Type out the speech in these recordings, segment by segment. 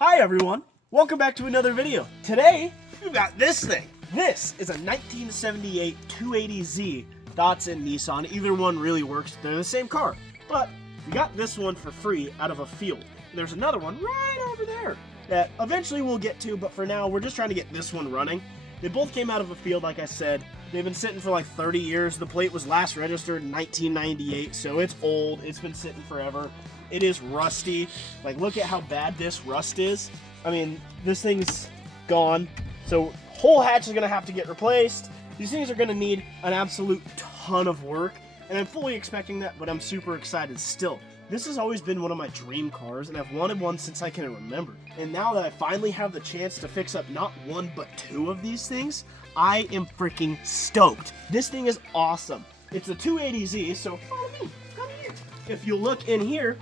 Hi everyone, welcome back to another video. Today, we've got this thing. This is a 1978 280Z Datsun Nissan. Either one really works, they're the same car. But we got this one for free out of a field. There's another one right over there that eventually we'll get to, but for now, we're just trying to get this one running. They both came out of a field, like I said. They've been sitting for like 30 years. The plate was last registered in 1998, so it's old. It's been sitting forever. It is rusty. Like, look at how bad this rust is. I mean, this thing's gone. So, whole hatch is going to have to get replaced. These things are going to need an absolute ton of work, and I'm fully expecting that, but I'm super excited still. This has always been one of my dream cars, and I've wanted one since I can remember. And now that I finally have the chance to fix up not one, but two of these things, I am freaking stoked. This thing is awesome. It's a 280Z, so follow me. Come here. If you look in here,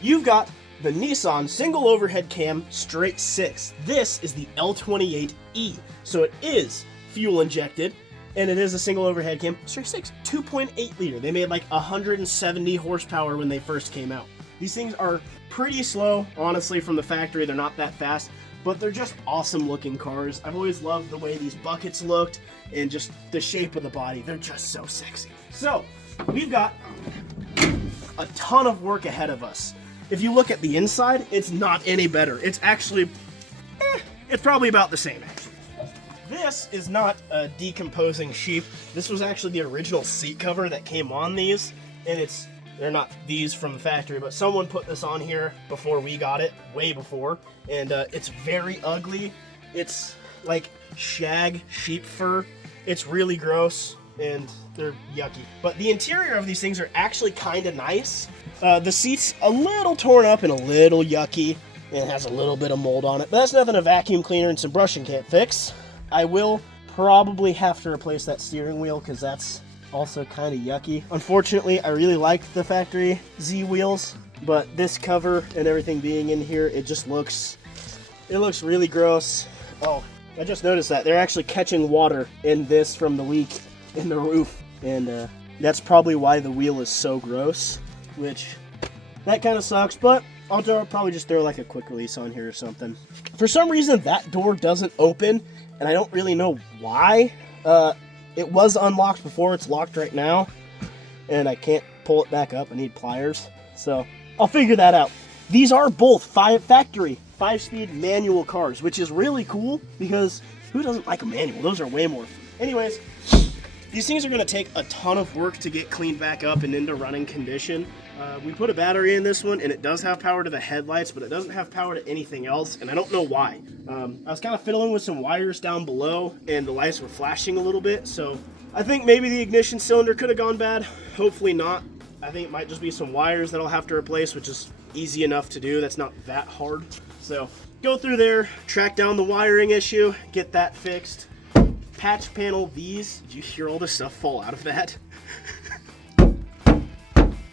you've got the Nissan single overhead cam straight 6. This is the L28E, so it is fuel injected, and it is a single overhead cam straight 6, 2.8 liter. They made like 170 horsepower when they first came out. These things are pretty slow, honestly, from the factory. They're not that fast, but they're just awesome looking cars. I've always loved the way these buckets looked and just the shape of the body. They're just so sexy. So, we've got a ton of work ahead of us. If you look at the inside, it's not any better. It's actually, it's probably about the same, actually. This is not a decomposing sheep. This was actually the original seat cover that came on these, and they're not these from the factory, but someone put this on here before we got it, way before, and it's very ugly. It's like shag sheep fur. It's really gross, and they're yucky. But the interior of these things are actually kind of nice. The seat's a little torn up and a little yucky, and it has a little bit of mold on it, but that's nothing a vacuum cleaner and some brushing can't fix. I will probably have to replace that steering wheel because that's also kind of yucky. Unfortunately, I really liked the factory Z wheels, but this cover and everything being in here, it looks really gross. Oh, I just noticed that they're actually catching water in this from the leak in the roof, and that's probably why the wheel is so gross, which that kind of sucks, but I'll probably just throw like a quick release on here or something. For some reason, that door doesn't open, and I don't really know why. It was unlocked before, it's locked right now, and I can't pull it back up. I need pliers, so I'll figure that out. These are both factory 5-speed manual cars, which is really cool because who doesn't like a manual? Those are way more fun. Anyways, these things are going to take a ton of work to get cleaned back up and into running condition. We put a battery in this one, and it does have power to the headlights, but it doesn't have power to anything else, and I don't know why. I was kind of fiddling with some wires down below, and the lights were flashing a little bit, so I think maybe the ignition cylinder could have gone bad. Hopefully not. I think it might just be some wires that I'll have to replace, which is easy enough to do. That's not that hard. So go through there, track down the wiring issue, get that fixed. Patch panel these. Did you hear all the stuff fall out of that?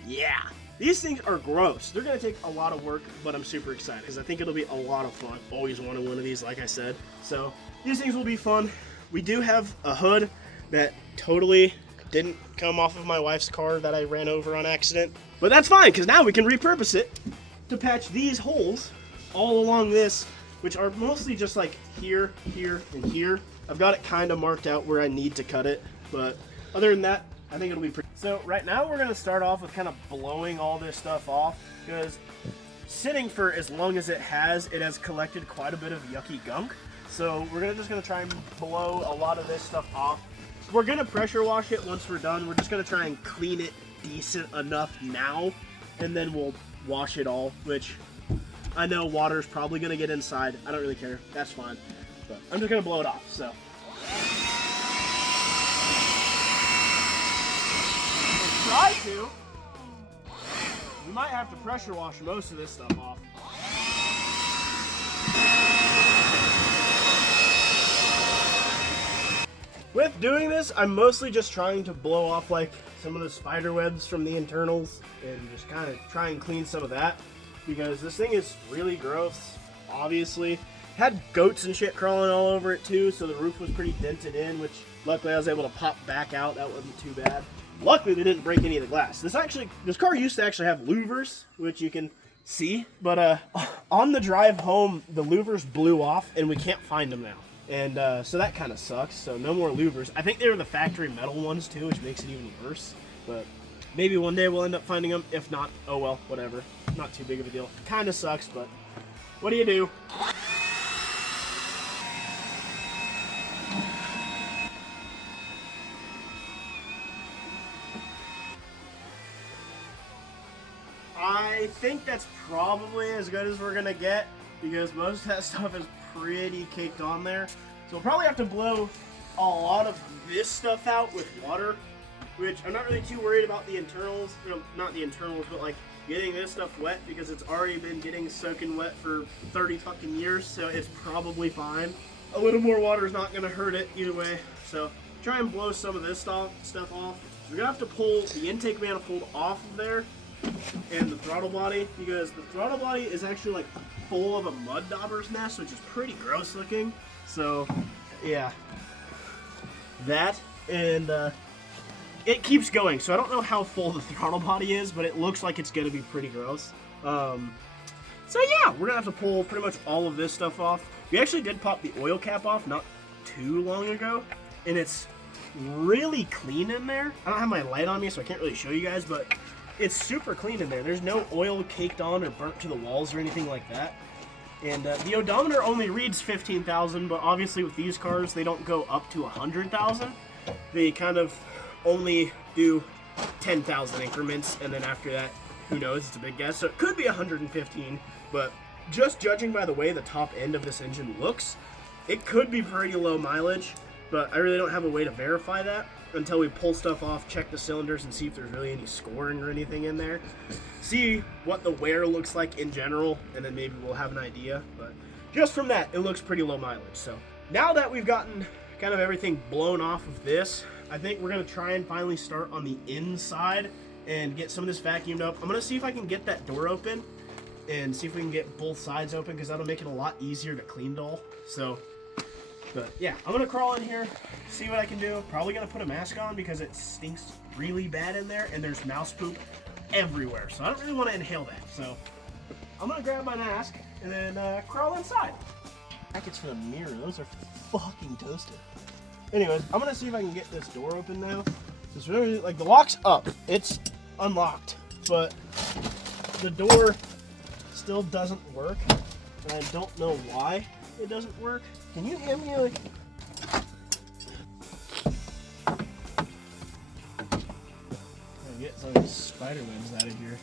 Yeah. These things are gross. They're going to take a lot of work, but I'm super excited because I think it'll be a lot of fun. Always wanted one of these, like I said. So these things will be fun. We do have a hood that totally didn't come off of my wife's car that I ran over on accident. But that's fine because now we can repurpose it to patch these holes all along this, which are mostly just like here, here, and here. I've got it kind of marked out where I need to cut it, but other than that, I think it'll be pretty. So right now we're going to start off with kind of blowing all this stuff off because sitting for as long as it has collected quite a bit of yucky gunk. So we're just going to try and blow a lot of this stuff off. We're going to pressure wash it once we're done. We're just going to try and clean it decent enough now, and then we'll wash it all, which I know water's probably going to get inside. I don't really care. That's fine. But I'm just going to blow it off, so. Try to. We might have to pressure wash most of this stuff off. With doing this, I'm mostly just trying to blow off like some of the spider webs from the internals and just kind of try and clean some of that because this thing is really gross, obviously. Had goats and shit crawling all over it too, so the roof was pretty dented in, which luckily I was able to pop back out. That wasn't too bad. Luckily, they didn't break any of the glass. This car used to actually have louvers, which you can see. But on the drive home, the louvers blew off, and we can't find them now. And so that kind of sucks. So no more louvers. I think they were the factory metal ones too, which makes it even worse. But maybe one day we'll end up finding them. If not, oh well, whatever. Not too big of a deal. Kind of sucks, but what do you do? I think that's probably as good as we're gonna get, because most of that stuff is pretty caked on there. So we'll probably have to blow a lot of this stuff out with water, which I'm not really too worried about the internals, not the internals, but like getting this stuff wet, because it's already been getting soaking wet for 30 fucking years, so it's probably fine. A little more water is not gonna hurt it either way. So try and blow some of this stuff off. We're gonna have to pull the intake manifold off of there and the throttle body, because the throttle body is actually like full of a mud dauber's nest, which is pretty gross looking. So yeah, that, and it keeps going, so I don't know how full the throttle body is, but it looks like it's gonna be pretty gross. So yeah, we're gonna have to pull pretty much all of this stuff off. We actually did pop the oil cap off not too long ago, and it's really clean in there. I don't have my light on me, so I can't really show you guys, but it's super clean in there. There's no oil caked on or burnt to the walls or anything like that. And the odometer only reads 15,000, but obviously with these cars, they don't go up to 100,000. They kind of only do 10,000 increments, and then after that, who knows, it's a big guess. So it could be 115, but just judging by the way the top end of this engine looks, it could be pretty low mileage, but I really don't have a way to verify that until we pull stuff off, check the cylinders, and see if there's really any scoring or anything in there. See what the wear looks like in general, and then maybe we'll have an idea. But just from that, it looks pretty low mileage. So now that we've gotten kind of everything blown off of this, I think we're going to try and finally start on the inside and get some of this vacuumed up. I'm going to see if I can get that door open and see if we can get both sides open, because that'll make it a lot easier to clean dull. So, but yeah, I'm going to crawl in here, see what I can do. Probably going to put a mask on because it stinks really bad in there, and there's mouse poop everywhere. So I don't really want to inhale that. So I'm going to grab my mask and then crawl inside. Packets for the mirror. Those are fucking toasted. Anyways, I'm going to see if I can get this door open now. It's really, like, the lock's up. It's unlocked. But the door still doesn't work. And I don't know why it doesn't work. Can you hand me, like... get some of these spider webs out of here.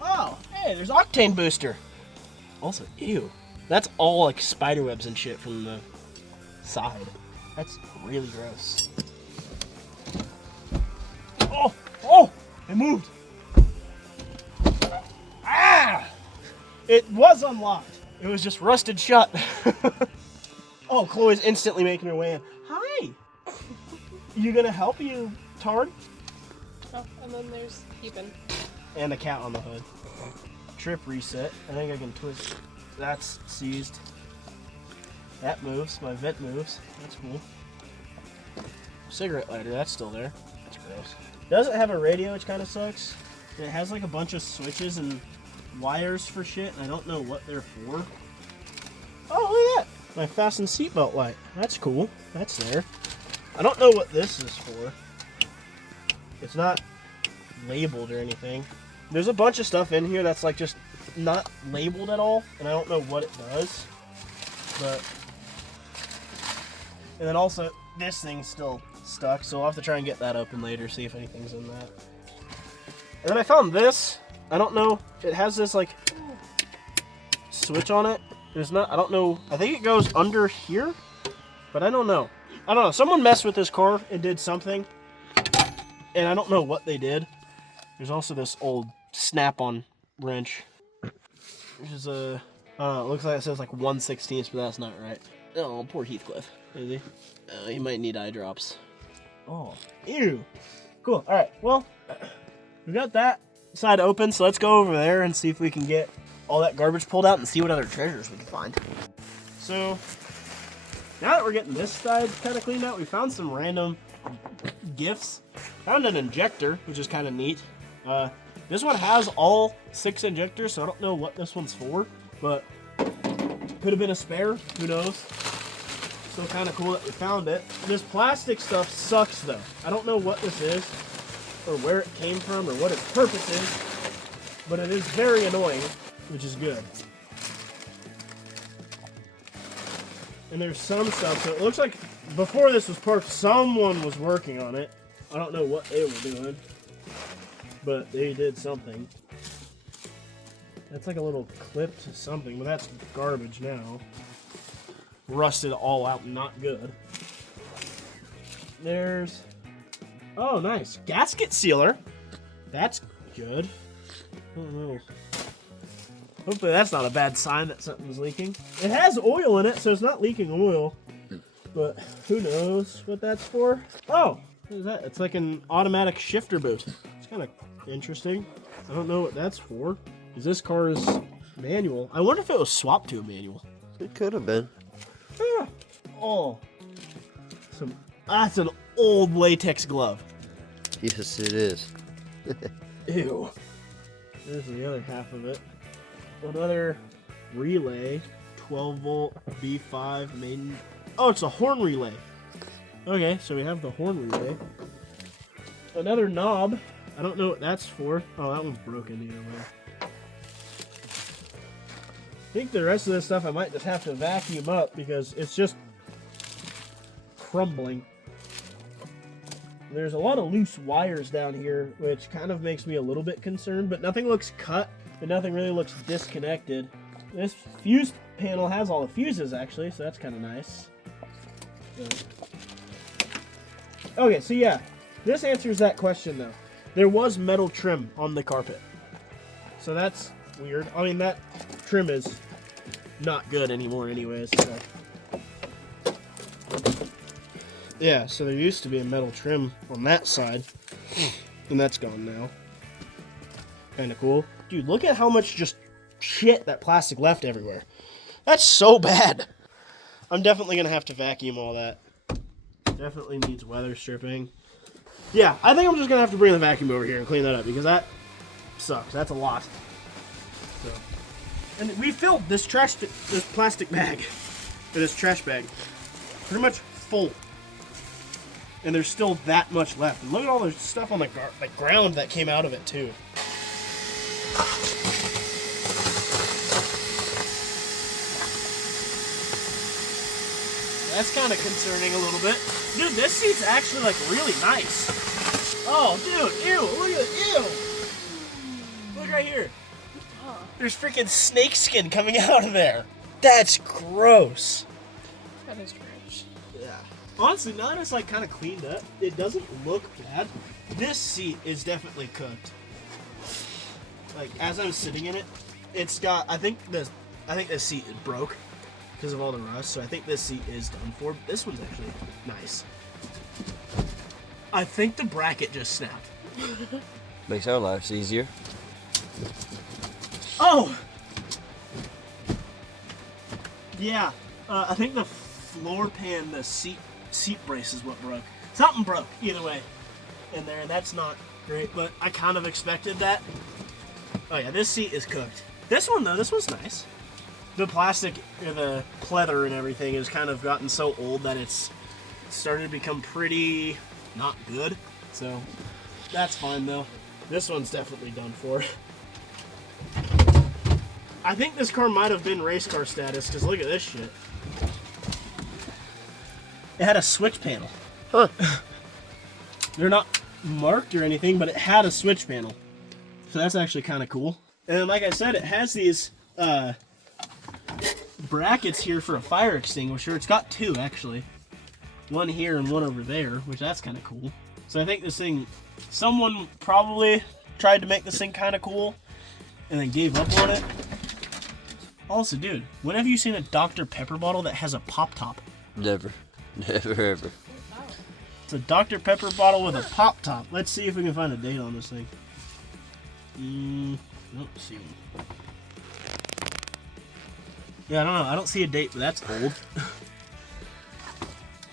Oh, hey, there's Octane Booster. Also, ew. That's all like spider webs and shit from the side. That's really gross. Oh, it moved. Ah! It was unlocked. It was just rusted shut. Oh, Chloe's instantly making her way in. Hi. You gonna help, you tard? Oh, and then there's Peepin. And a cat on the hood. Trip reset. I think I can twist. That's seized. That moves. My vent moves. That's cool. Cigarette lighter. That's still there. That's gross. Doesn't have a radio, which kind of sucks. It has like a bunch of switches and wires for shit, and I don't know what they're for. Oh, look at that! My fasten seatbelt light. That's cool. That's there. I don't know what this is for. It's not labeled or anything. There's a bunch of stuff in here that's like just not labeled at all, and I don't know what it does. But, and then also this thing's still stuck, so I'll have to try and get that open later, see if anything's in that. And then I found this. I don't know. It has this like switch on it. There's not. I don't know. I think it goes under here, but I don't know. I don't know. Someone messed with this car and did something, and I don't know what they did. There's also this old snap-on wrench. There's a, I don't know, it looks like it says like 1/16, but that's not right. Oh, poor Heathcliff. Is he? He might need eye drops. Oh, ew. Cool. All right. Well, we got that side open, so let's go over there and see if we can get all that garbage pulled out and see what other treasures we can find. So, now that we're getting this side kind of cleaned out, we found some random gifts. Found an injector, which is kind of neat. This one has all 6 injectors, so I don't know what this one's for, but could have been a spare. Who knows? Still kind of cool that we found it. This plastic stuff sucks, though. I don't know what this is, or where it came from, or what its purpose is, but it is very annoying, which is good. And there's some stuff, so it looks like before this was parked, someone was working on it. I don't know what they were doing, but they did something. That's like a little clip to something, but that's garbage now. Rusted all out, not good. There's... Oh, nice. Gasket sealer. That's good. I don't know. Hopefully that's not a bad sign that something's leaking. It has oil in it, so it's not leaking oil. But who knows what that's for? Oh, what is that? It's like an automatic shifter boot. It's kind of interesting. I don't know what that's for. Because this car is manual. I wonder if it was swapped to a manual. It could have been. Ah. Oh. That's an old latex glove. Yes, it is. Ew. There's the other half of it. Another relay, 12 volt B5 main. Oh, it's a horn relay. Okay, so we have the horn relay. Another knob. I don't know what that's for. Oh, that one's broken either way. I think the rest of this stuff I might just have to vacuum up because it's just crumbling. There's a lot of loose wires down here, which kind of makes me a little bit concerned, but nothing looks cut. And nothing really looks disconnected. This fuse panel has all the fuses, actually, so that's kind of nice. Okay, so yeah, this answers that question, though. There was metal trim on the carpet. So that's weird. I mean, that trim is not good anymore anyways, so... Yeah, so there used to be a metal trim on that side, and that's gone now. Kind of cool. Dude, look at how much just shit that plastic left everywhere. That's so bad. I'm definitely going to have to vacuum all that. Definitely needs weather stripping. Yeah, I think I'm just going to have to bring the vacuum over here and clean that up because that sucks. That's a lot. So, and we filled this plastic bag, or this trash bag, pretty much full. And there's still that much left. And look at all the stuff on the ground that came out of it, too. That's kind of concerning a little bit. Dude, this seat's actually, like, really nice. Oh, dude, ew, look at it, ew. Look right here. There's freaking snake skin coming out of there. That's gross. That is gross. Yeah. Honestly, now that it's, like, kind of cleaned up, it doesn't look bad. This seat is definitely cooked. Like, as I'm sitting in it, it's got, I think this seat is broke because of all the rust, so I think this seat is done for. This one's actually nice. I think the bracket just snapped. Makes our lives easier. Oh! Yeah, I think the floor pan, the seat brace is what broke. Something broke, either way, in there, and that's not great, but I kind of expected that. Oh yeah, this seat is cooked. This one, though, this one's nice. The plastic, the pleather and everything has kind of gotten so old that it's started to become pretty not good. So, that's fine, though. This one's definitely done for. I think this car might have been race car status, because look at this shit. It had a switch panel. Huh. They're not marked or anything, but it had a switch panel. So that's actually kind of cool. And then, like I said, it has these brackets here for a fire extinguisher. It's got two, actually. One here and one over there, which that's kind of cool. So I think this thing, someone probably tried to make this thing kind of cool and then gave up on it. Also, dude, when have you seen a Dr. Pepper bottle that has a pop top? Never. Never, ever. It's a Dr. Pepper bottle with a pop top. Let's see if we can find a date on this thing. Nope, see one. Yeah, I don't know. I don't see a date, but that's old.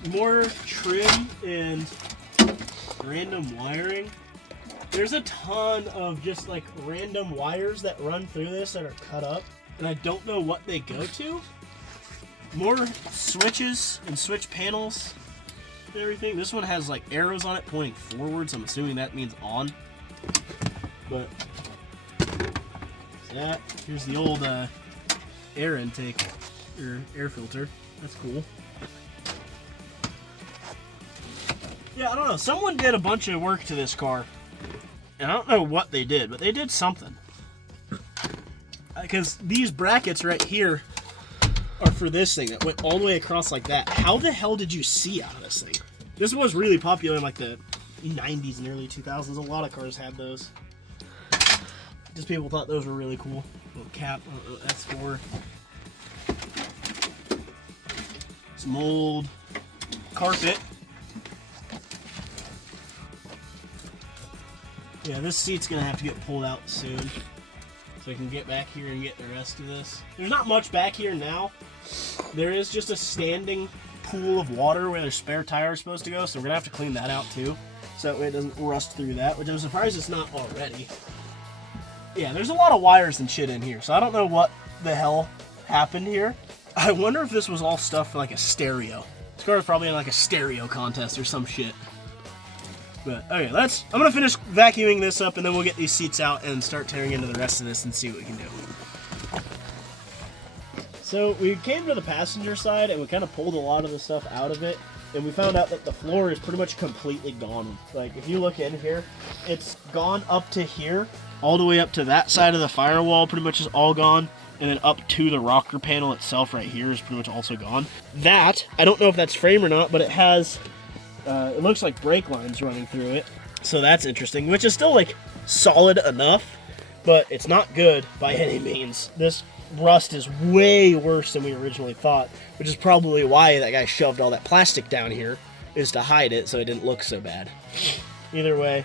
More trim and random wiring. There's a ton of just like random wires that run through this that are cut up, and I don't know what they go to. More switches and switch panels and everything. This one has like arrows on it pointing forwards. I'm assuming that means on. But yeah, here's the old air intake or air filter. That's cool. Yeah, I don't know. Someone did a bunch of work to this car. And I don't know what they did, but they did something. Because these brackets right here are for this thing that went all the way across like that. How the hell did you see out of this thing? This was really popular in like the 90s and early 2000s. A lot of cars had those. Just people thought those were really cool. Little cap, that's for some old carpet. Yeah, this seat's gonna have to get pulled out soon, so I can get back here and get the rest of this. There's not much back here now. There is just a standing pool of water where their spare tire is supposed to go, so we're gonna have to clean that out too, so that way it doesn't rust through that, which I'm surprised it's not already. Yeah, there's a lot of wires and shit in here, so I don't know what the hell happened here. I wonder if this was all stuff for like a stereo. This car is probably in like a stereo contest or some shit. But okay, I'm gonna finish vacuuming this up and then we'll get these seats out and start tearing into the rest of this and see what we can do. So we came to the passenger side and we kind of pulled a lot of the stuff out of it, and we found out that the floor is pretty much completely gone. Like if you look in here, it's gone up to here, all the way up to that side of the firewall, pretty much is all gone. And then up to the rocker panel itself right here is pretty much also gone. That, I don't know if that's frame or not, but it has it looks like brake lines running through it, so that's interesting, which is still like solid enough, but it's not good by any means. This rust is way worse than we originally thought, which is probably why that guy shoved all that plastic down here, is to hide it so it didn't look so bad. Either way,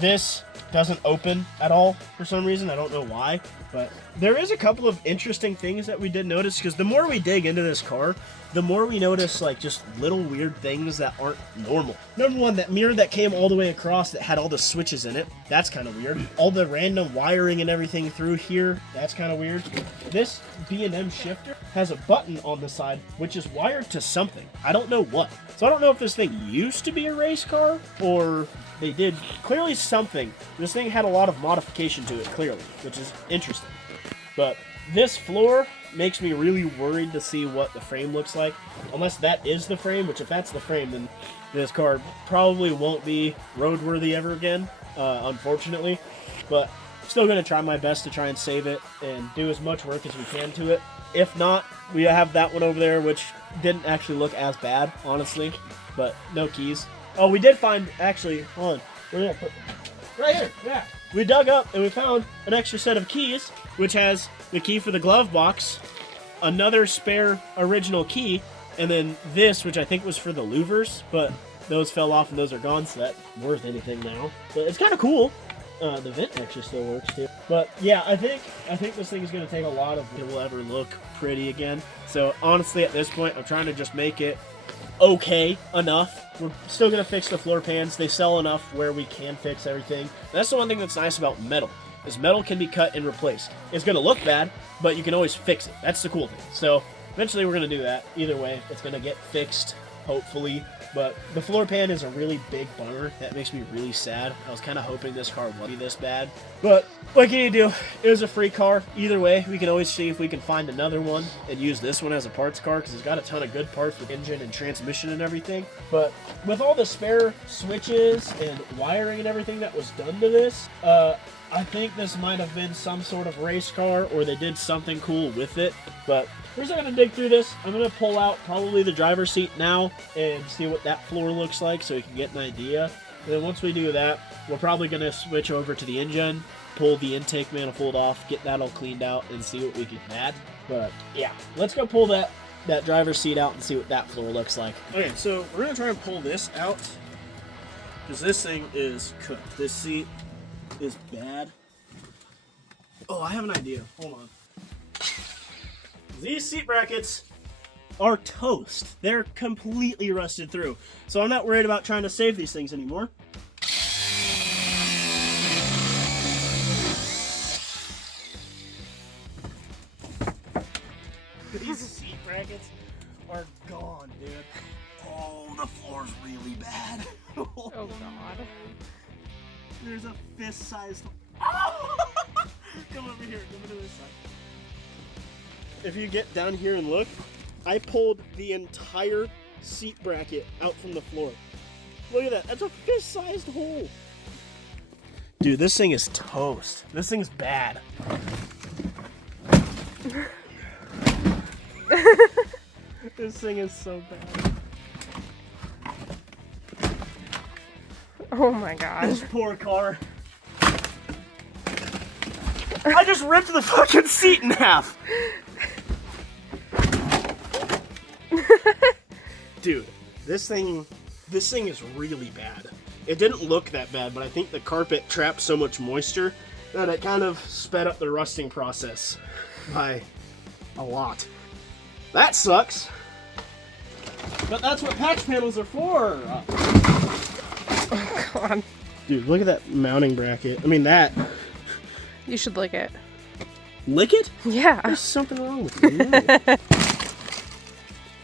this doesn't open at all for some reason. I don't know why, but there is a couple of interesting things that we did notice, because the more we dig into this car, the more we notice like just little weird things that aren't normal. Number one, that mirror that came all the way across that had all the switches in it, that's kind of weird. All the random wiring and everything through here, that's kind of weird. This B&M shifter has a button on the side which is wired to something. I don't know what. So I don't know if this thing used to be a race car or they did clearly something. This thing had a lot of modification to it clearly, which is interesting. But this floor makes me really worried to see what the frame looks like. Unless that is the frame, which if that's the frame, then this car probably won't be roadworthy ever again, unfortunately. But I'm still going to try my best to try and save it and do as much work as we can to it. If not, we have that one over there, which didn't actually look as bad, honestly. But no keys. Oh, we did find, actually, hold on. Where did I put? Right here, yeah. We dug up and we found an extra set of keys, which has the key for the glove box, another spare original key, and then this, which I think was for the louvers, but those fell off and those are gone, so that's worth anything now. But it's kind of cool. The vent actually still works too. But yeah, I think this thing is going to take a lot of it will ever look pretty again. So honestly, at this point, I'm trying to just make it okay enough. We're still going to fix the floor pans. They sell enough where we can fix everything. That's the one thing that's nice about metal, is metal can be cut and replaced. It's going to look bad, but you can always fix it. That's the cool thing. So eventually we're going to do that. Either way, it's going to get fixed, hopefully. But the floor pan is a really big bummer. That makes me really sad. I was kind of hoping this car wouldn't be this bad. But what can you do? It was a free car. Either way, we can always see if we can find another one and use this one as a parts car, because it's got a ton of good parts with engine and transmission and everything. But with all the spare switches and wiring and everything that was done to this, I think this might have been some sort of race car, or they did something cool with it. But we're still going to dig through this. I'm going to pull out probably the driver's seat now and see what that floor looks like so we can get an idea. And then once we do that, we're probably going to switch over to the engine, pull the intake manifold off, get that all cleaned out, and see what we can add. But yeah, let's go pull that driver's seat out and see what that floor looks like. Okay, so we're going to try and pull this out, because this thing is cooked. This seat is bad. Oh, I have an idea. Hold on. These seat brackets are toast. They're completely rusted through. So I'm not worried about trying to save these things anymore. These seat brackets are gone, dude. Oh, the floor's really bad. Oh god. There's a fist-sized. Oh! Come over here. Come to this side. If you get down here and look, I pulled the entire seat bracket out from the floor. Look at that. That's a fist-sized hole. Dude, this thing is toast. This thing's bad. This thing is so bad. Oh my gosh. This poor car. I just ripped the fucking seat in half. Dude, this thing is really bad. It didn't look that bad, but I think the carpet trapped so much moisture that it kind of sped up the rusting process by a lot. That sucks. But that's what patch panels are for. Oh god. Dude, look at that mounting bracket. I mean, that. You should lick it. Lick it? Yeah. There's something wrong with it.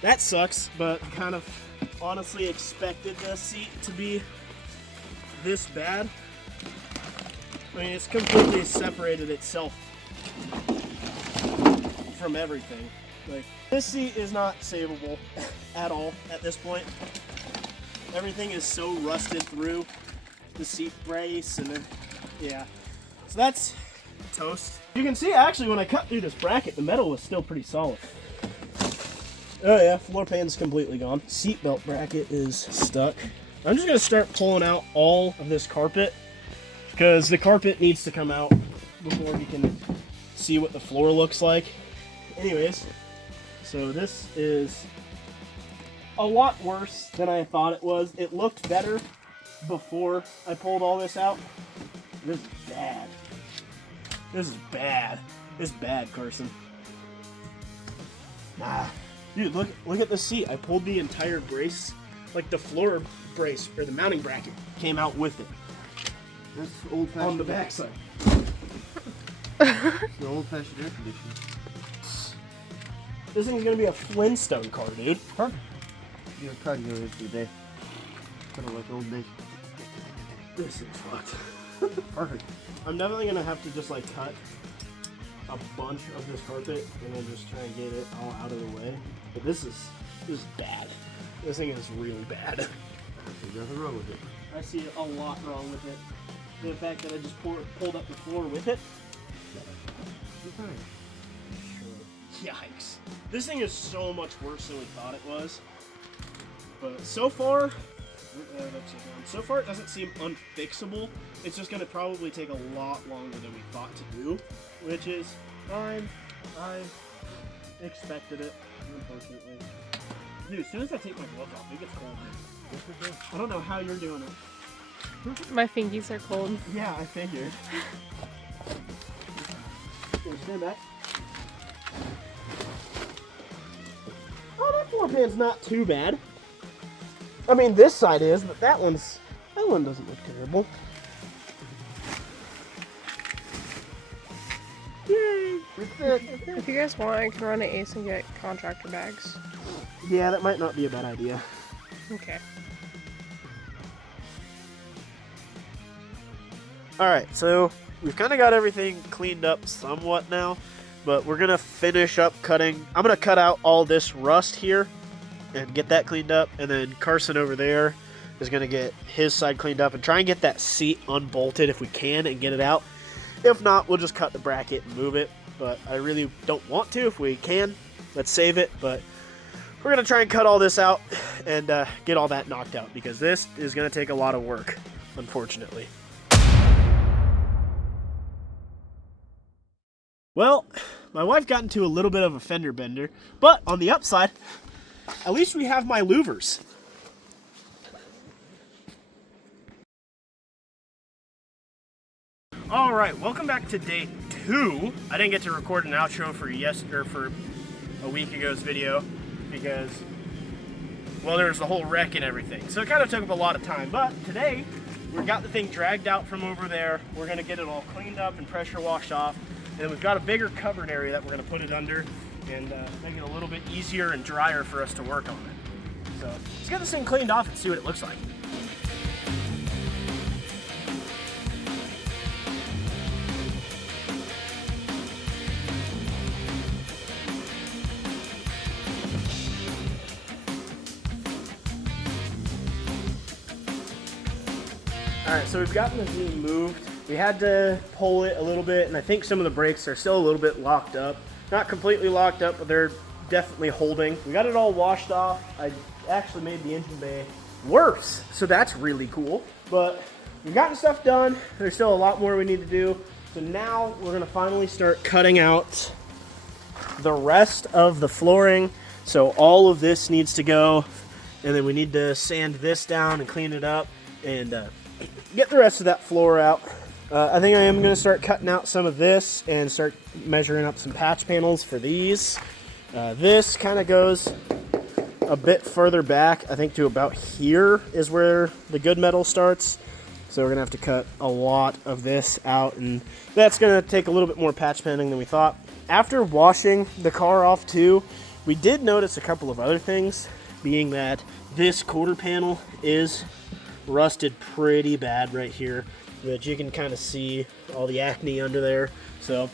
That sucks, but kind of honestly expected the seat to be this bad. I mean, it's completely separated itself from everything. Like, this seat is not savable at all at this point. Everything is so rusted through the seat brace and then, yeah. So that's toast. You can see actually when I cut through this bracket, the metal was still pretty solid. Oh yeah, floor pan's completely gone. Seatbelt bracket is stuck. I'm just gonna start pulling out all of this carpet because the carpet needs to come out before we can see what the floor looks like. Anyways, so this is a lot worse than I thought it was. It looked better before I pulled all this out. This is bad. This is bad. This is bad, Carson. Nah. Dude, look at the seat. I pulled the entire brace, like the floor brace, or the mounting bracket, came out with it. That's old-fashioned. On the backside. The old-fashioned air conditioning. This thing's gonna be a Flintstone car, dude. Perfect. You know, try to go in for the day. Kind of like old days. This thing's fucked. Perfect. I'm definitely gonna have to just like cut a bunch of this carpet and then just try and get it all out of the way. But this is bad. This thing is really bad. There's nothing wrong with it. I see a lot wrong with it. The fact that I just pulled up the floor with it. You're fine. Yikes. This thing is so much worse than we thought it was. But so far, it doesn't seem unfixable. It's just going to probably take a lot longer than we thought to do, which is fine. I expected it, unfortunately. Dude, as soon as I take my gloves off, it gets cold. I don't know how you're doing it. My fingies are cold. Yeah, I figured. Here, stand back. Oh, that floor pan's not too bad. I mean, this side is, but that one doesn't look terrible. Yay! If you guys want, I can run to Ace and get contractor bags. Yeah, that might not be a bad idea. Okay. Alright, so we've kind of got everything cleaned up somewhat now, but we're going to finish up cutting. I'm going to cut out all this rust here and get that cleaned up, and then Carson over there is going to get his side cleaned up and try and get that seat unbolted if we can and get it out. If not, we'll just cut the bracket and move it, but I really don't want to. If we can, let's save it, but we're going to try and cut all this out and get all that knocked out because this is going to take a lot of work, unfortunately. Well, my wife got into a little bit of a fender bender, but on the upside, at least we have my louvers. All right, welcome back to day 2. I didn't get to record an outro for a week ago's video because, well, there was the whole wreck and everything. So it kind of took up a lot of time, but today we got the thing dragged out from over there. We're gonna get it all cleaned up and pressure washed off. And then we've got a bigger covered area that we're gonna put it under and make it a little bit easier and drier for us to work on it. So let's get this thing cleaned off and see what it looks like. Alright, so we've gotten the Z moved. We had to pull it a little bit, and I think some of the brakes are still a little bit locked up. Not completely locked up, but they're definitely holding. We got it all washed off. I actually made the engine bay worse, so that's really cool. But we've gotten stuff done. There's still a lot more we need to do. So now we're gonna finally start cutting out the rest of the flooring. So all of this needs to go, and then we need to sand this down and clean it up and get the rest of that floor out. I think I am going to start cutting out some of this and start measuring up some patch panels for these. This kind of goes a bit further back, I think to about here is where the good metal starts. So we're going to have to cut a lot of this out, and that's going to take a little bit more patch panning than we thought. After washing the car off too, we did notice a couple of other things, being that this quarter panel is rusted pretty bad right here, but you can kind of see all the acne under there, so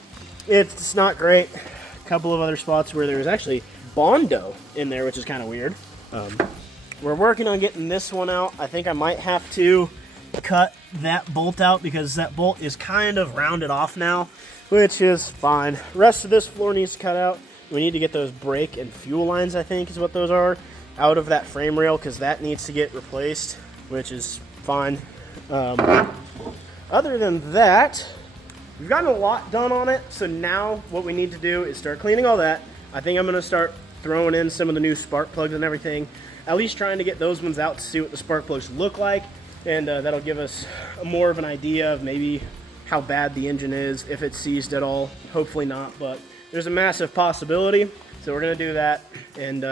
it's not great. A couple of other spots where there's actually Bondo in there, which is kind of weird. We're working on getting this one out. I think I might have to cut that bolt out because that bolt is kind of rounded off now, which is fine. The rest of this floor needs to cut out. We need to get those brake and fuel lines, I think is what those are, out of that frame rail because that needs to get replaced, which is fine. Other than that, we've gotten a lot done on it, so now what we need to do is start cleaning all that. I think I'm going to start throwing in some of the new spark plugs and everything, at least trying to get those ones out to see what the spark plugs look like, and that'll give us more of an idea of maybe how bad the engine is, if it's seized at all. Hopefully not, but there's a massive possibility, so we're going to do that, and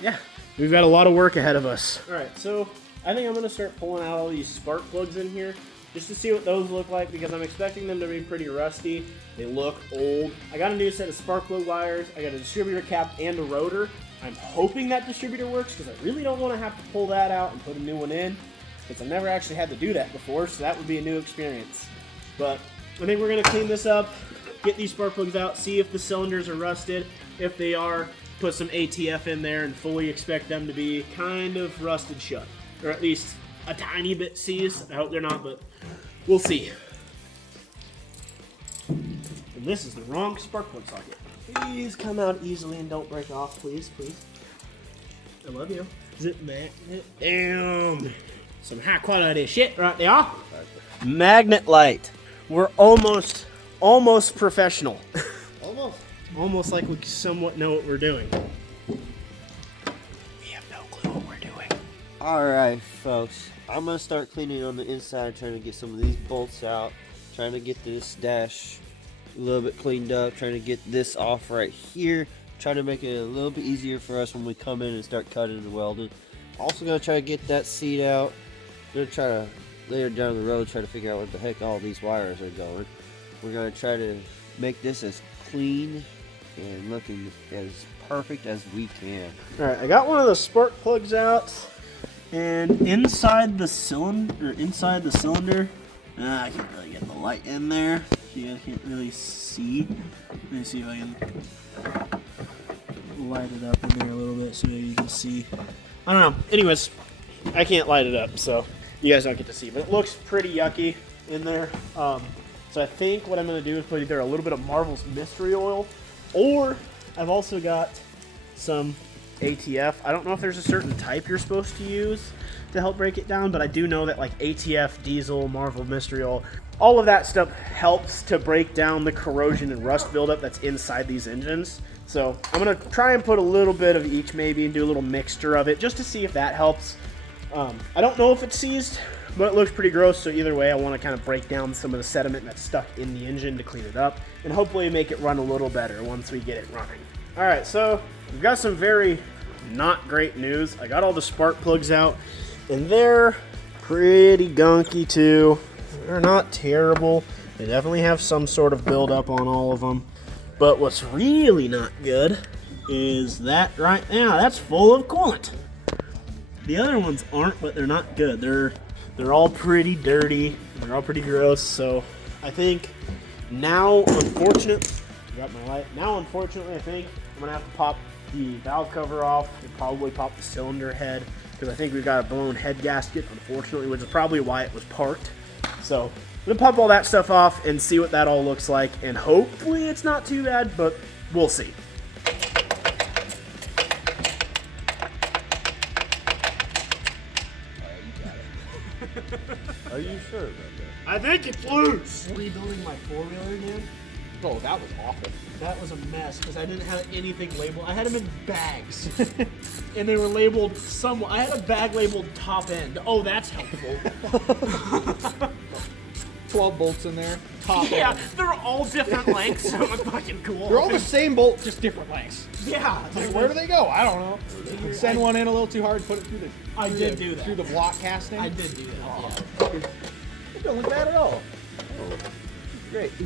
yeah, we've got a lot of work ahead of us. Alright, so I think I'm going to start pulling out all these spark plugs in here just to see what those look like because I'm expecting them to be pretty rusty. They look old. I got a new set of spark plug wires. I got a distributor cap and a rotor. I'm hoping that distributor works because I really don't want to have to pull that out and put a new one in because I've never actually had to do that before, so that would be a new experience. But I think we're going to clean this up, get these spark plugs out, see if the cylinders are rusted. If they are, put some ATF in there and fully expect them to be kind of rusted shut. Or at least a tiny bit seized. I hope they're not, but we'll see. And this is the wrong spark plug socket. Please come out easily and don't break off, please, please. I love you. Zip magnet. Damn. Some high quality shit right there. Magnet light. We're almost professional. Almost like we somewhat know what we're doing. Alright folks, I'm going to start cleaning on the inside, trying to get some of these bolts out, trying to get this dash a little bit cleaned up, trying to get this off right here, trying to make it a little bit easier for us when we come in and start cutting and welding. Also going to try to get that seat out. Going to try to later down the road try to figure out what the heck all these wires are going. We're going to try to make this as clean and looking as perfect as we can. Alright, I got one of the spark plugs out. And inside the cylinder, I can't really get the light in there. You guys can't really see. Let me see if I can light it up in there a little bit so you can see. I don't know. Anyways, I can't light it up, so you guys don't get to see. But it looks pretty yucky in there. So I think what I'm going to do is put either a little bit of Marvel's Mystery Oil, or I've also got some ATF. I don't know if there's a certain type you're supposed to use to help break it down, but I do know that like ATF, diesel, Marvel Mystery Oil, all of that stuff helps to break down the corrosion and rust buildup that's inside these engines. So I'm going to try and put a little bit of each maybe and do a little mixture of it just to see if that helps. I don't know if it's seized, but it looks pretty gross, so either way I want to kind of break down some of the sediment that's stuck in the engine to clean it up and hopefully make it run a little better once we get it running. Alright, so we've got some very not great news. I got all the spark plugs out, and they're pretty gunky too. They're not terrible. They definitely have some sort of buildup on all of them. But what's really not good is that right now. That's full of coolant. The other ones aren't, but they're not good. They're all pretty dirty. They're all pretty gross. So I think now, unfortunately, I think I'm gonna have to pop the valve cover off and probably pop the cylinder head because I think we've got a blown head gasket, unfortunately, which is probably why it was parked. So I'm gonna pop all that stuff off and see what that all looks like, and hopefully it's not too bad, but we'll see. Are you sure about that? I think it's loose. Rebuilding my four-wheeler again. Oh, that was awful. That was a mess because I didn't have anything labeled. I had them in bags, and they were labeled somewhat. I had a bag labeled top end. Oh, that's helpful. 12 bolts in there. Top Yeah, end. they're all different lengths, so it's fucking cool. They're all the same bolt, just different lengths. Yeah. Like, where do they go? I don't know. Send one in a little too hard, put it through the. I through did the- do that. Through the block casting. I did do that. Oh. It don't look bad at all. Great. A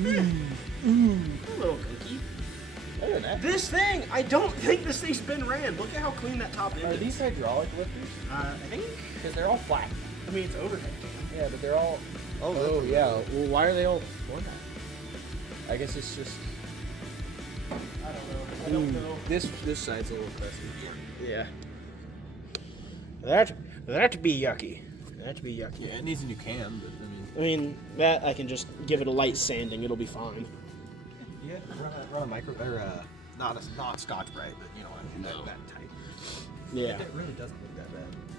little cookie. Better than that. This thing, I don't think this thing's been ran. Look at how clean that top end Are is. these hydraulic lifters? I think. Because they're all flat. I mean, it's overhead. Yeah, but they're all. Oh, yeah. Well, why are they all flat? I guess it's just. I don't know. This side's a little crusty. Yeah. That'd be yucky. That'd be yucky. Yeah, it needs a new cam, but I mean, that I can just give it a light sanding. It'll be fine. yeah, run a micro or not Scotch Brite, but you know that type. Yeah. It really doesn't look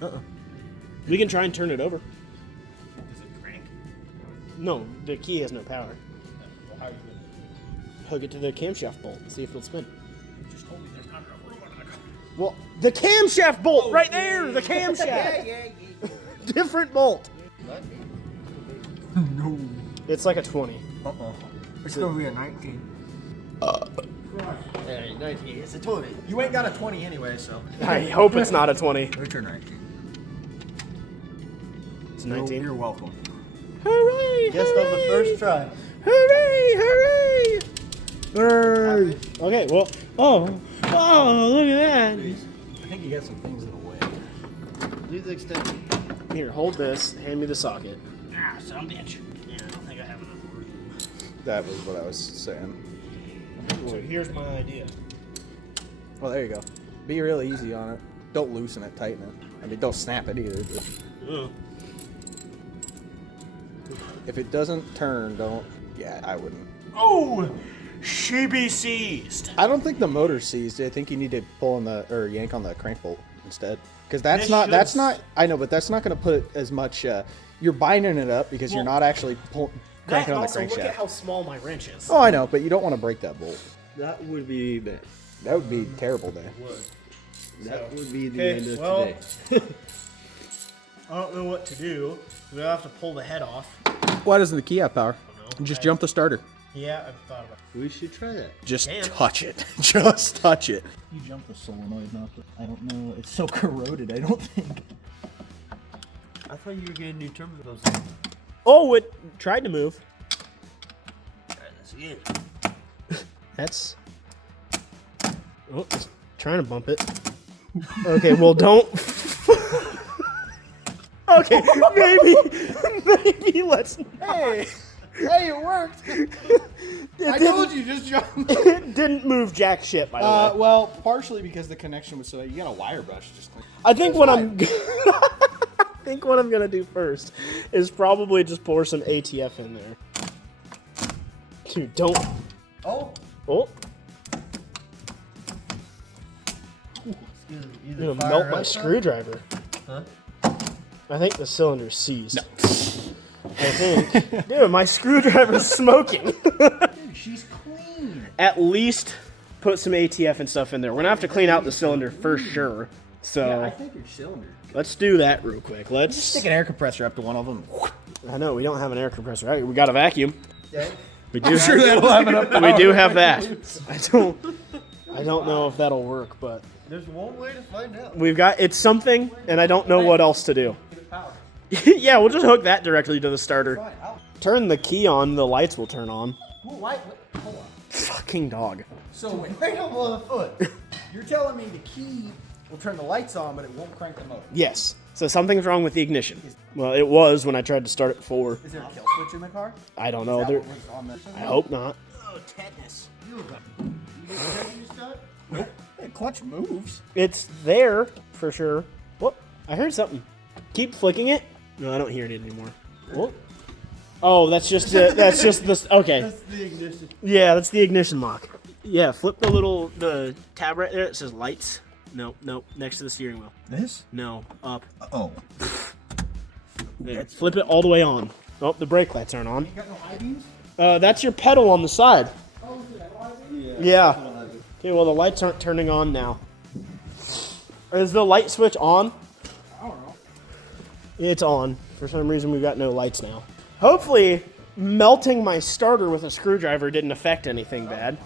that bad. We can try and turn it over. Does it crank? No, the key has no power. Well, how are you gonna? Hook it to the camshaft bolt and see if it'll spin. You just told me there's not enough room under the car. Well, the camshaft bolt right there. The camshaft. Yeah. Different bolt. No. It's like a 20. It's gonna be a 19. Yeah, 19. It's a 20. You ain't got a 20 anyway, so. I hope it's not a 20. It's a 19. It's a 19. You're welcome. Hooray! Just on the first try. Hooray! Hooray! Okay, well, oh, look at that. I think you got some things in the way. Leave the extension. Here, hold this. Hand me the socket. Ah, son bitch. Yeah, I don't think I have enough room. That was what I was saying. So here's my idea. Well, there you go. Be real easy on it. Don't loosen it, tighten it. I mean, don't snap it either. But if it doesn't turn, don't. Yeah, I wouldn't. Oh, she be seized. I don't think the motor's seized. I think you need to pull on the yank on the crank bolt instead. Because This that's should- not. I know, but that's not going to put as much. You're binding it up because you're Well, not actually cranking on the also, look at crankshaft. how small my wrench is. Oh, I know, but you don't want to break that bolt. That would be bad. That would be terrible there. That would be the Okay, end of well- today. I don't know what to do. We'll have to pull the head off. Why doesn't the key have power? know. Just jump the starter. Yeah, I've thought about it. We should try that. Just Can. touch it. Just touch it. You jump the solenoid, not the. I don't know. It's so corroded. I don't think. I thought you were getting new turbos. Oh, it tried to move. Try this again. That's. Oh, it's trying to bump it. Okay, well, don't. Okay, maybe let's. Hey, it worked. I told you, just jump. It didn't move jack shit, by the way. Well, partially because the connection was so. You got a wire brush. Just. I think what I'm. I think what I'm gonna do first is probably just pour some ATF in there. Dude, don't. Oh. Oh, Either I'm gonna fire melt my up screwdriver. Huh? I think the cylinder's seized. I think. Dude, my screwdriver's smoking. She's clean. At least put some ATF and stuff in there. We're gonna have to clean out the cylinder for sure. So I think your cylinder. let's do that real quick. Let's. Stick an air compressor up to one of them. I know we don't have an air compressor. Right? We got a vacuum. We do. Sure, that'll have enough. We do have that. I don't know if that'll work, but There's one way to find out. we've got it's something, and I don't know what else to do. Yeah, we'll just hook that directly to the starter. Turn the key on, the lights will turn on. Hold on. Fucking dog. So wait. Right up on the foot. You're telling me the key will turn the lights on, but it won't crank the motor. Yes. So something's wrong with the ignition. Well, it was when I tried to start it before. Is there a kill switch in the car? I don't know. Is that There, what was on the... I hope not. Oh, tetanus. Hey, clutch moves. It's there for sure. Whoop! I heard something. Keep flicking it. No, I don't hear it anymore. Whoop. Oh, that's just this. Okay. That's the ignition. Yeah, that's the ignition lock. Yeah, flip the tab right there. It says lights. Nope. Next to the steering wheel. This? No, up. Oh. There. Flip it all the way on. Oh, the brake lights aren't on. You got no high beams? That's your pedal on the side. Oh, is it high beams? Yeah. Okay, well the lights aren't turning on now. Is the light switch on? I don't know. It's on. For some reason we've got no lights now. Hopefully melting my starter with a screwdriver didn't affect anything bad.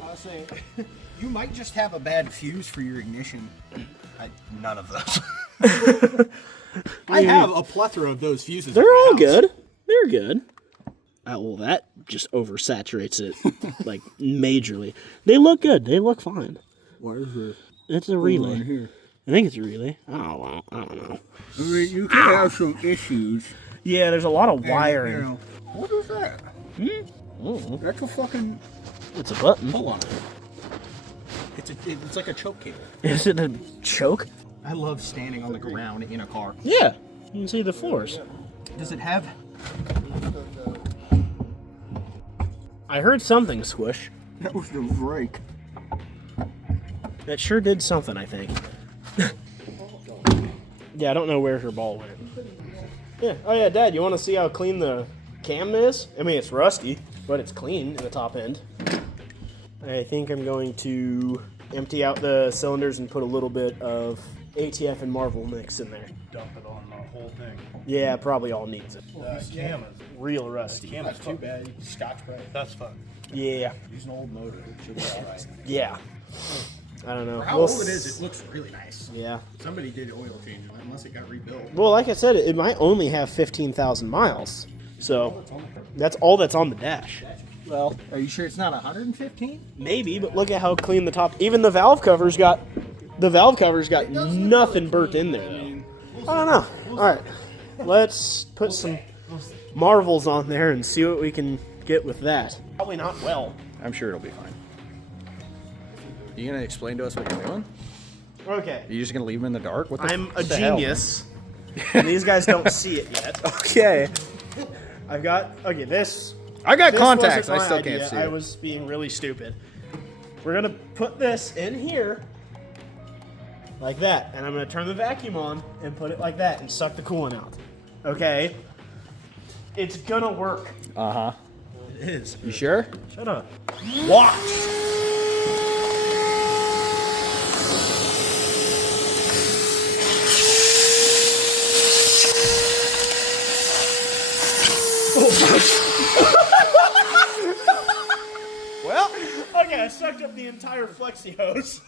Honestly, you might just have a bad fuse for your ignition. None of those. I have a plethora of those fuses. They're all good. They're good. Well, that just oversaturates it, like, majorly. They look good. They look fine. What is it? It's a relay. Right here. I think it's a relay. I don't know. I mean, you can have some issues. Yeah, there's a lot of And, wiring. you know, what is that? That's a fucking... It's a button. Hold on. It's like a choke cable. Is it a choke? I love standing on the ground in a car. Yeah. You can see the floors. Does it have... I heard something squish. That was the brake. It sure did something, I think. Yeah, I don't know where her ball went. Yeah. Oh yeah, Dad, you want to see how clean the cam is? I mean, it's rusty, but it's clean in the top end. I think I'm going to empty out the cylinders and put a little bit of ATF and Marvel mix in there. Dump it on the whole thing. Yeah, probably all needs it. Cam is Real rusty. Cam is too bad. Scotch brite. That's fun. Yeah. Use an old motor. It should be alright. Yeah. I don't know. For how We'll old it s- is, it looks really nice. Yeah. Somebody did oil change, unless it got rebuilt. Well, like I said, it might only have 15,000 miles. So that's all that's on the dash. Well, are you sure it's not 115? Maybe, but look at how clean the top. Even the valve covers got nothing burnt in there. Though. I don't know. All right, let's put some Marvels on there and see what we can get with that. Probably not well. I'm sure it'll be fine. You gonna explain to us what you're doing? Okay. Are you just gonna leave them in the dark? What the I'm a what the hell? genius. And these guys don't see it yet. Okay. I've got this. I got This contacts. wasn't I my still idea. can't see I it. was being really stupid. We're gonna put this in here, like that, and I'm gonna turn the vacuum on and put it like that and suck the coolant out. Okay? It's gonna work. Uh-huh. It is. You sure? Shut up. Watch. Well, Okay, I sucked up the entire flexi hose.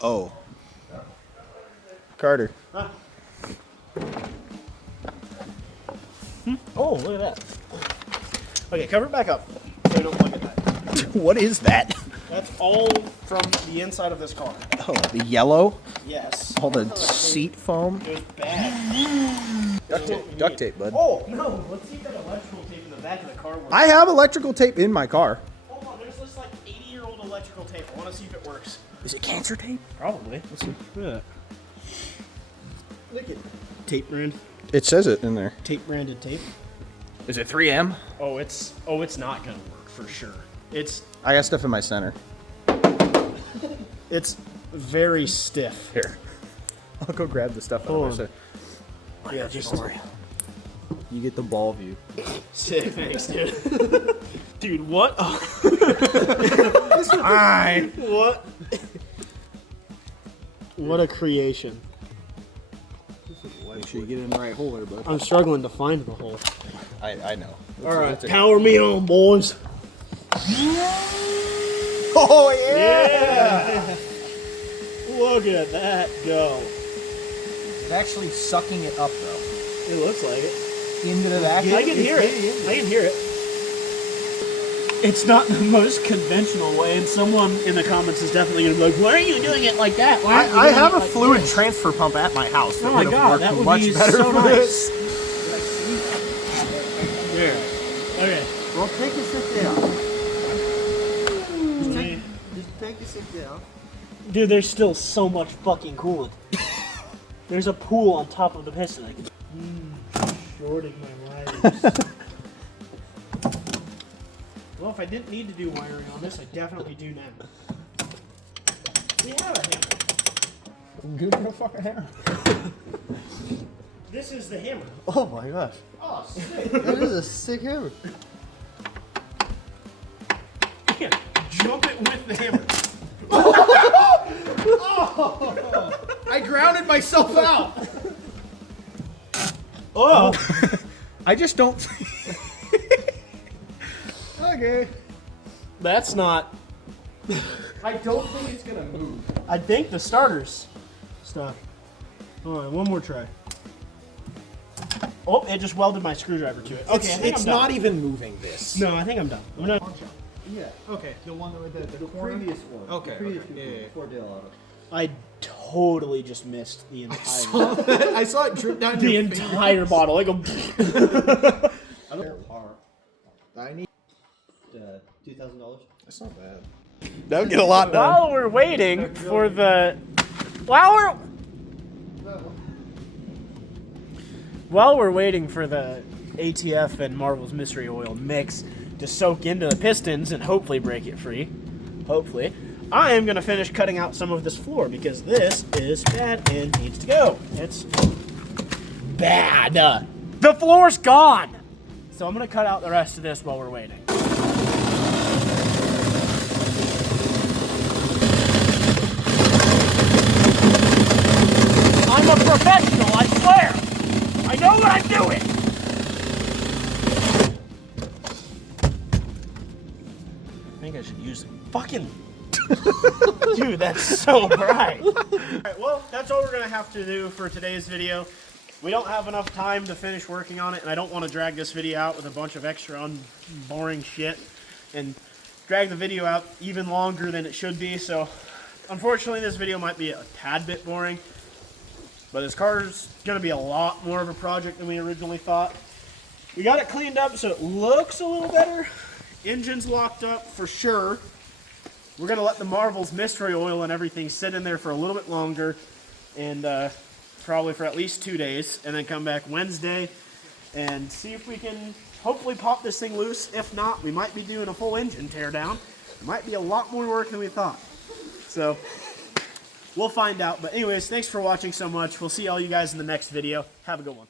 oh. Carter. Oh, look at that. Okay, cover it back up so you don't look at that. What is that? That's all from the inside of this car. Oh, the yellow? Yes. All the seat foam? It was bad. Duct tape, bud. Oh, no. Let's see if that electrical tape in the back of the car works. I have electrical tape in my car. Hold on, there's this like 80-year-old electrical tape. I want to see if it works. Is it cancer tape? Probably. Let's see. Look at that. Look at tape brand. It says it in there. Tape branded tape. Is it 3M? Oh, it's not gonna work for sure. I got stuff in my center. It's very stiff. Here. I'll go grab the stuff out Hold of my on. center. Yeah, just You get the ball view. sick. Thanks, dude. Dude, what? Alright. What? What a creation. Make sure you get in the right hole there, bud. I'm struggling to find the hole. I know. All right, power me on, boys. Oh, yeah! Yeah. Look at that go. It's actually sucking it up, though. It looks like it. Into the vacuum. I can hear it. I can hear it. it's not the most conventional way, and someone in the comments is definitely going to be like, why are you doing it like that? Why aren't you I doing have it a like fluid this?" transfer pump at my house. Oh my would've god, worked that would much be better so for nice. this. There. Okay. Well, take a sit down. Just take a sit down. Dude, there's still so much fucking coolant. There's a pool on top of the piston. I can... shorting my wires. Well, if I didn't need to do wiring on this, I definitely do now. We have a hammer. Good real fucking hammer. This is the hammer. Oh my gosh. Oh, sick. That is a sick hammer. Yeah, jump it with the hammer. I grounded myself out. Oh! I just don't. Okay. That's not... I don't think it's gonna move. I think the starter's stuff. Hold on, one more try. Oh, it just welded my screwdriver to it. Okay, I think It's I'm done. not even moving this. No, I think I'm done. I'm not... Yeah. Okay, the one with the Previous one. Okay, The previous okay, one yeah. before Dale Auto. I totally just missed the entire I saw it drip down the your entire bottle. I go. I need. $2,000. That's not bad. That would get a lot done. While we're waiting for the, while we're waiting for the ATF and Marvel's Mystery Oil mix to soak into the pistons and hopefully break it free, hopefully, I am gonna finish cutting out some of this floor because this is bad and needs to go. It's bad. The floor's gone. So I'm gonna cut out the rest of this while we're waiting. I'm a professional, I swear! I know what I'm doing! I think I should use it. Fucking... Dude, that's so bright. Alright, well, that's all we're gonna have to do for today's video. We don't have enough time to finish working on it, and I don't want to drag this video out with a bunch of extra boring shit and drag the video out even longer than it should be, so unfortunately this video might be a tad bit boring. But this car's going to be a lot more of a project than we originally thought. We got it cleaned up so it looks a little better. Engine's locked up for sure. We're going to let the Marvel's Mystery Oil and everything sit in there for a little bit longer. And probably for at least 2 days. And then come back Wednesday and see if we can hopefully pop this thing loose. If not, we might be doing a full engine teardown. It might be a lot more work than we thought. So... we'll find out. But anyways, thanks for watching so much. We'll see all you guys in the next video. Have a good one.